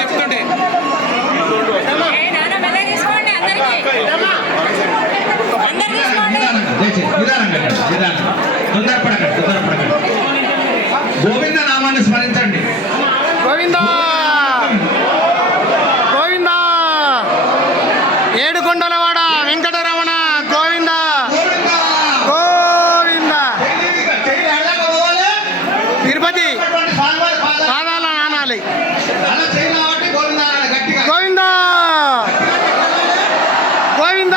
చెప్తుంటే గోవింద నామాన్ని స్మరించండి. గోవింద గోవింద ఏడుకొండలవాడ వెంకటరమణ గోవింద గోవింద. తిరుపతి పాదాల నానాలి. గోవింద గోవింద గోవింద